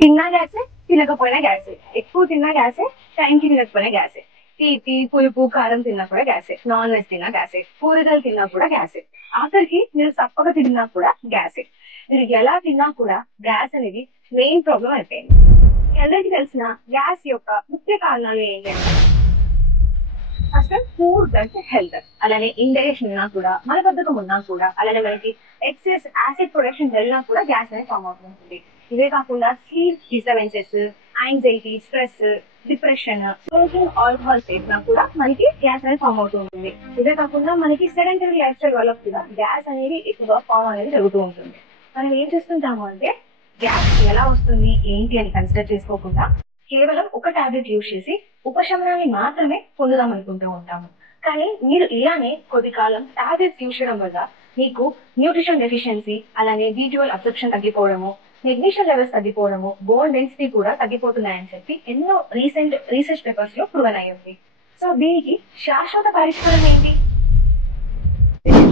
తిన్నా గ్యాసే, తినకపోయినా గ్యాసే. ఎక్కువ తిన్నా గ్యాసే, టైంకి తినకపోయినా గ్యాసే. తీపి, పులుపు, కారం తిన్నా కూడా గ్యాసే. నాన్ వెజ్ తిన్నా గ్యాసే. కూరగాయలు తిన్నా కూడా గ్యాసే. ఆఖరికి మీరు తప్పక తిన్నా కూడా గ్యాసే. మీరు ఎలా తిన్నా కూడా గ్యాస్ అనేది మెయిన్ ప్రాబ్లం అయిపోయింది. మీ అందరికీ తెలిసిన గ్యాస్ యొక్క ముఖ్య కారణాలు ఏంటి అంటే అసలు ఫుడ్ అంటే హెల్త్. అలానే ఇండైజెషన్ ఉన్నా కూడా, మలబద్ధకం ఉన్నా కూడా, అలానే మనకి ఎక్సెస్ యాసిడ్ ప్రొడక్షన్ జరిగినా కూడా గ్యాస్ అనేది ఫామ్ అవుతుంది. ఇవే కాకుండా sleep disturbances, anxiety, stress, depression, smoking, alcohol చేసినా కూడా మనకి గ్యాస్ అనేది ఫామ్ అవుతుంది. ఇవే కాకుండా మనకి సెడెంటరీ లైఫ్ స్టైల్ వల్ల కూడా గ్యాస్ అనేది ఎక్కువగా ఫామ్ అనేది జరుగుతూ ఉంటుంది. మనం ఏం చేస్తుంటాము అంటే గ్యాస్ ఎలా వస్తుంది ఏంటి అని కన్సిడర్ చేసుకోకుండా కేవలం ఒక టాబ్లెట్ యూజ్ చేసి ఉపశమనాన్ని మాత్రమే పొందుదాం అనుకుంటూ ఉంటాము. కానీ మీరు ఇలానే కొద్ది కాలం టాబ్లెట్స్ యూజ్ చేయడం వల్ల మీకు న్యూట్రిషన్ డెఫిషియన్సీ, అలానే B12 అబ్సర్ప్షన్ తగ్గిపోవడము, మెగ్నీషియం లెవెల్స్ తగ్గిపోవడము, బోన్ డెన్సిటీ కూడా తగ్గిపోతున్నాయని చెప్పి ఎన్నో రీసెర్చ్ పేపర్స్ లో ప్రూవన్ అయ్యింది. సో దీనికి శాశ్వత పరిష్కారం ఏంటి?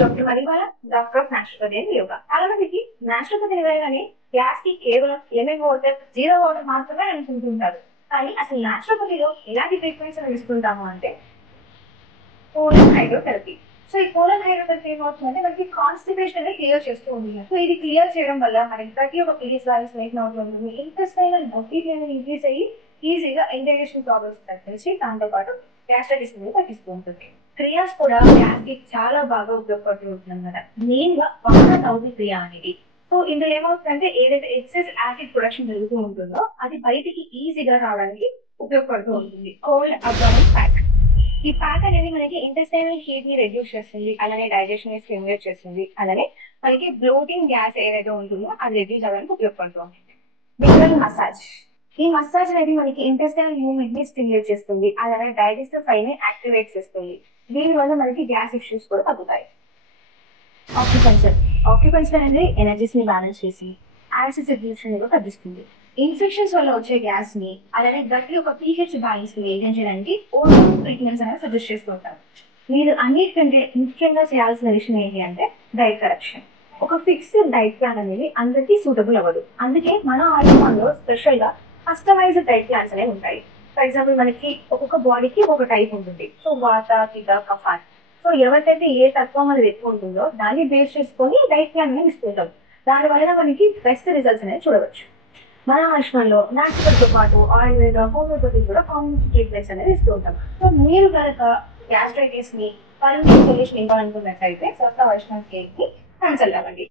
Doctor Manivala, doctor of naturopathy and yoga. చాలా మందికి న్యాచురోపతి కానీ గ్యాస్ కి కేవలం లెమన్ వాటర్, జీరో వాటర్ మాత్రమే అనుకుంటుంటారు. కానీ అసలు న్యాచురోపతిలో ఎలాంటి ట్రీట్మెంట్స్ తీసుకుంటాము అంటే కోలన్ హైడ్రోథెరపీ. సో ఈ కోలన్ హైడ్రోథెరపీ ఏమవుతుందంటే మనకి కాన్స్టిపేషన్ అనేది క్లియర్ చేస్తూ ఉంటుంది. సో ఇది క్లియర్ చేయడం వల్ల మనకి ప్రతి ఒక్క పీరియడ్స్ బ్యాలెన్స్ మెయింటైన్ అవుతుంది. ఇంటెస్టైనల్ మొటిలిటీ అనేది ఇంక్రీజ్ అయ్యి ఈజీగా ఇండైజెషన్ ప్రాబ్లమ్స్ తగ్గించి దాంతో పాటు గ్యాస్ట్రైటిస్ అనేది తగ్గిస్తూ ఉంటుంది. క్రియాస్ కూడా గ్యాస్ కి చాలా బాగా ఉపయోగపడుతూ ఉంటుంది అన్నమాట. మెయిన్ గా వాహన క్రియ అనేది. సో ఇందులో ఏమవుతుందంటే ఏదైతే ఎక్సెస్ యాసిడ్ ప్రొడక్షన్ జరుగుతూ ఉంటుందో అది బయటికి ఈజీగా రావడానికి ఉపయోగపడుతూ ఉంటుంది. Cold abdominal pack. ఈ ప్యాక్ అనేది మనకి ఇంటెస్టైనల్ హీట్ ని రెడ్యూస్ చేస్తుంది, అలానే డైజెషన్ ని స్టిమ్యులేట్ చేస్తుంది, అలానే మనకి బ్లోటింగ్ గ్యాస్ ఏదైతే ఉంటుందో అది రెడ్యూస్ అవ్వడానికి ఉపయోగపడుతూ ఉంటుంది. Mineral massage. ఈ మసాజ్ అనేది మనకి ఇంటెస్టైనల్ మూవ్మెంట్ ని స్టిమ్యులేట్ చేస్తుంది, అలానే డైజెస్టివ్ ఫైల్ ని యాక్టివేట్ చేస్తుంది. దీని వల్ల మనకి గ్యాస్ ఇష్యూస్ కూడా తగ్గుతాయి. ఆక్యుపంచర్. ఆక్యుపంచర్ అనేది ఎనర్జీస్ ని బ్యాలెన్స్ చేసి యాసిడ్ సెక్రీషన్ కూడా తగ్గిస్తుంది. ఇన్ఫెక్షన్స్ వల్ల వచ్చే గ్యాస్ ని అలానే గట్ యొక్క pH బ్యాలెన్స్ ని మెయింటైన్ చేయడానికి ఓజోన్ ట్రీట్మెంట్స్ అనేది సజెస్ట్ చేస్తూ ఉంటారు. మీరు అన్నిటికంటే ముఖ్యంగా చేయాల్సిన విషయం ఏంటి అంటే డైట్ కరెక్షన్. ఒక ఫిక్స్డ్ డైట్ ప్లాన్ అనేది అందరికీ సూటబుల్ అవ్వదు. అందుకే మన ఆశ్రమంలో స్పెషల్ గా కస్టమైజ్డ్ డైట్ ప్లాన్స్ అనేవి ఉంటాయి. ఫర్ ఎగ్జాంపుల్ మనకి ఒక్కొక్క బాడీకి ఒక టైప్ ఉంటుంది. సో వాత, పిత, కఫ. సో ఎవరికైతే ఏ తత్వం అనేది ఎక్కువ ఉంటుందో దాన్ని బేస్ చేసుకొని డైట్ ప్లాన్ అనేది ఇస్తుంటాం. దాని వల్ల మనకి బెస్ట్ రిజల్ట్స్ అనేది చూడవచ్చు. మన ఆశ్రమంలో న్యాచురల్ తో పాటు ఆయుర్వేద, హోమియోపతి కూడా కాంబినేషన్ ట్రీట్మెంట్స్ అనేది ఇస్తూ ఉంటాం. సో మీరు కనుక గ్యాస్ట్రైటిస్ ని పర్మనెంట్ సొల్యూషన్ ఇవ్వాలనుకున్నట్లయితే స్వస్థ వైష్ణవ్ కేర్ ని కన్సల్ట్ అవ్వండి.